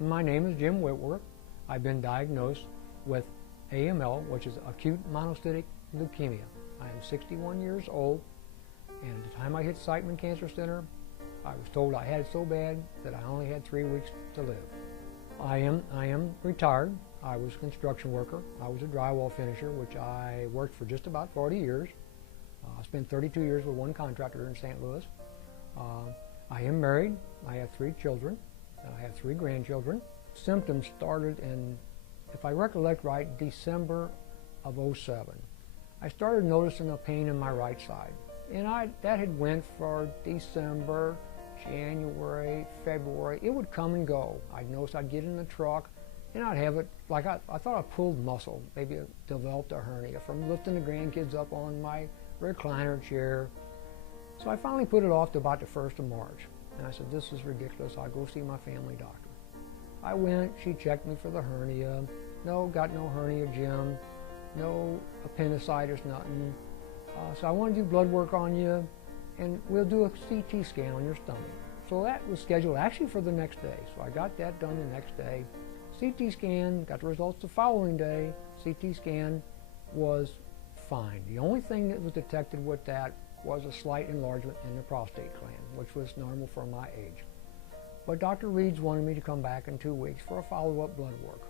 My name is Jim Whitworth. I've been diagnosed with AML, which is acute monocytic leukemia. I am 61 years old, and at the time I hit Siteman Cancer Center, I was told I had it so bad that I only had 3 weeks to live. I am retired. I was a construction worker. I was a drywall finisher, which I worked for just about 40 years. I spent 32 years with one contractor in St. Louis. I am married. I have 3 children. I have 3 grandchildren. Symptoms started in, if I recollect right, December of '07. I started noticing a pain in my right side. And that had went for December, January, February. It would come and go. I'd notice I'd get in the truck and I'd have it, like I thought I pulled muscle. Maybe it developed a hernia from lifting the grandkids up on my recliner chair. So I finally put it off to about the 1st of March. And I said, this is ridiculous. I'll go see my family doctor. I went, she checked me for the hernia. No, got no hernia, Jim. No appendicitis, nothing. So I want to do blood work on you, and we'll do a CT scan on your stomach. So that was scheduled actually for the next day. So I got that done the next day. CT scan, got the results the following day. CT scan was fine. The only thing that was detected with that was a slight enlargement in the prostate gland, which was normal for my age. But Dr. Reeds wanted me to come back in 2 weeks for a follow-up blood work.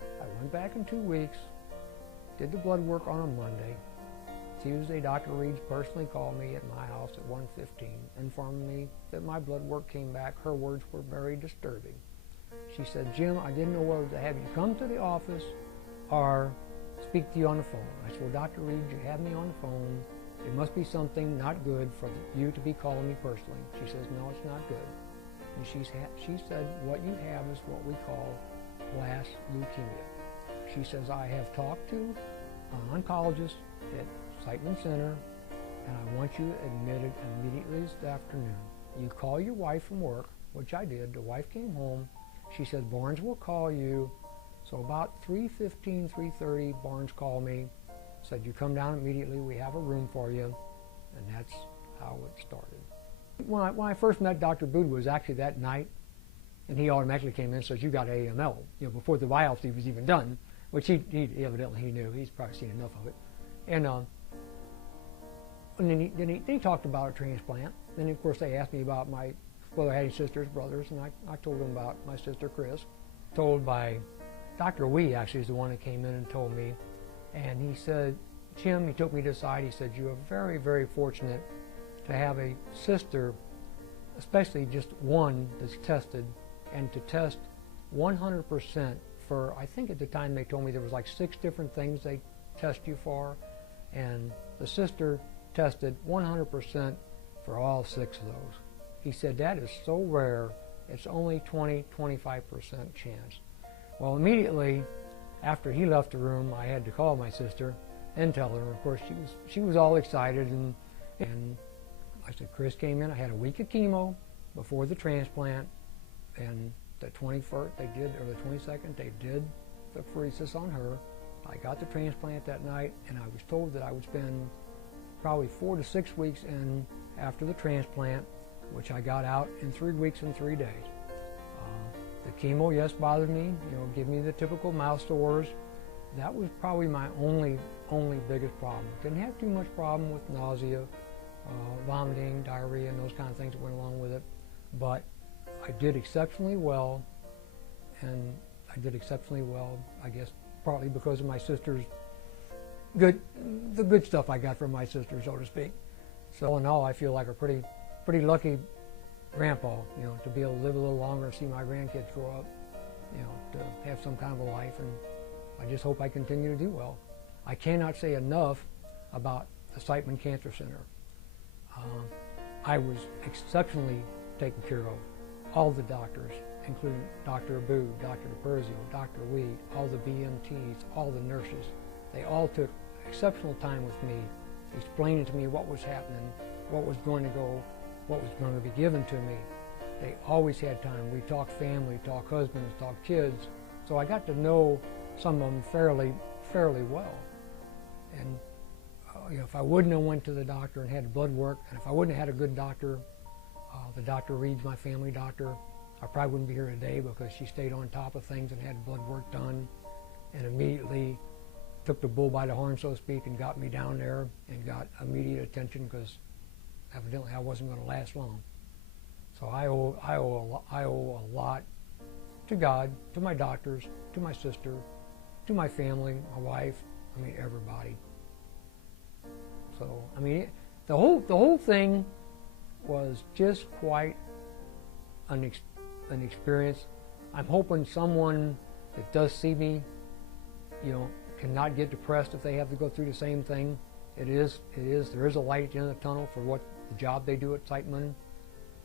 I went back in 2 weeks, did the blood work on a Monday. Tuesday, Dr. Reeds personally called me at my house at 1:15, informed me that my blood work came back. Her words were very disturbing. She said, Jim, I didn't know whether to have you come to the office or speak to you on the phone. I said, well, Dr. Reeds, you have me on the phone. It must be something not good for you to be calling me personally. She says, no, it's not good. And she said, what you have is what we call blast leukemia. She says, I have talked to an oncologist at Siteman Center, and I want you admitted immediately this afternoon. You call your wife from work, which I did. The wife came home. She said, Barnes will call you. So about 3:15, 3:30, Barnes called me, said, you come down immediately. We have a room for you. And that's how it started. When I first met Dr. Bood was actually that night, and he automatically came in and says, you got AML, before the biopsy was even done, which he evidently he knew. He's probably seen enough of it. And then he talked about a transplant. Then, of course, they asked me about whether I had any sisters, brothers, and I told them about my sister, Chris. Told by Dr. Wee, actually, is the one that came in and told me. And he said, Jim, he took me to the side, he said, you are very, very fortunate to have a sister, especially just one that's tested, and to test 100% for, I think at the time they told me there was like 6 different things they test you for, and the sister tested 100% for all 6 of those. He said that is so rare, it's only 20–25% chance. Well, immediately after he left the room, I had to call my sister and tell her. Of course, she was all excited, and I said, Chris came in. I had a week of chemo before the transplant, and the 21st they did, or the 22nd they did the apheresis on her. I got the transplant that night, and I was told that I would spend probably 4 to 6 weeks in after the transplant, which I got out in 3 weeks and 3 days. The chemo, yes, bothered me, give me the typical mouth sores. That was probably my only biggest problem. Didn't have too much problem with nausea, vomiting, diarrhea, and those kind of things that went along with it. But I did exceptionally well, and I did exceptionally well, I guess, partly because of my sister's the good stuff I got from my sister, so to speak. So all in all, I feel like a pretty lucky grandpa, to be able to live a little longer and see my grandkids grow up, to have some kind of a life, and I just hope I continue to do well. I cannot say enough about the Siteman Cancer Center. I was exceptionally taken care of. All the doctors, including Dr. Abu, Dr. DePerzio, Dr. Weed, all the BMTs, all the nurses, they all took exceptional time with me, explaining to me what was happening, what was going to be given to me. They always had time. We talked family, talked husbands, talked kids. So I got to know some of them fairly well. And if I wouldn't have went to the doctor and had blood work, and if I wouldn't have had a good doctor, the Dr. Reeds, my family doctor, I probably wouldn't be here today because she stayed on top of things and had blood work done and immediately took the bull by the horn, so to speak, and got me down there and got immediate attention because evidently I wasn't going to last long. So I owe a lot to God, to my doctors, to my sister, to my family, my wife, I mean everybody. So I mean the whole thing was just quite an experience. I'm hoping someone that does see me, you know, cannot get depressed if they have to go through the same thing. There is a light at the end of the tunnel for what the job they do at Siteman,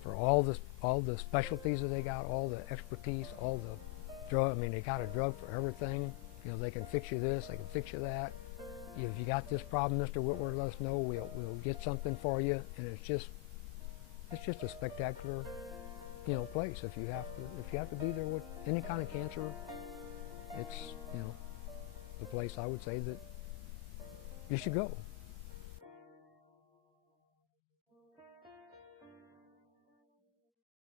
for all the specialties that they got, all the expertise, all the drug. I mean, they got a drug for everything. You know, they can fix you this, they can fix you that. If you got this problem, Mr. Whitworth, let us know. We'll get something for you. And it's just a spectacular, you know, place. If you have to be there with any kind of cancer, it's, you know, the place I would say that you should go.